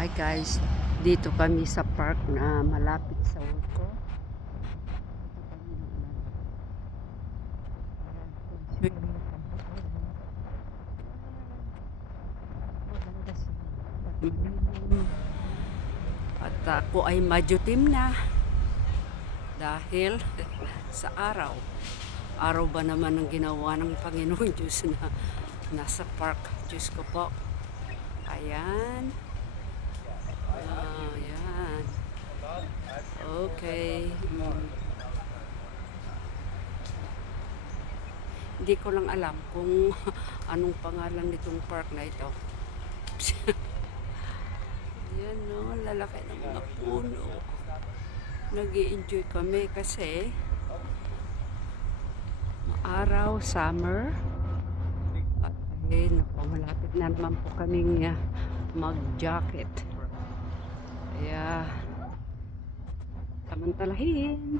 Hi guys, dito kami sa park na malapit sa work ko. Dito kami ng maganda siya. At malilim. At ako ay majutim na dahil sa araw. Araw ba naman ang ginawa ng Panginoon Diyos na nasa park. Diyos ko po. Ayan. Ayan. Okay. Hindi ko lang alam kung anong pangalan nitong park na ito. Ayan no, lalaki ng mga puno. Nag-i-enjoy kami kasi araw, summer. At malapit na naman po kaming mag-jacket. Kaya samantalahin.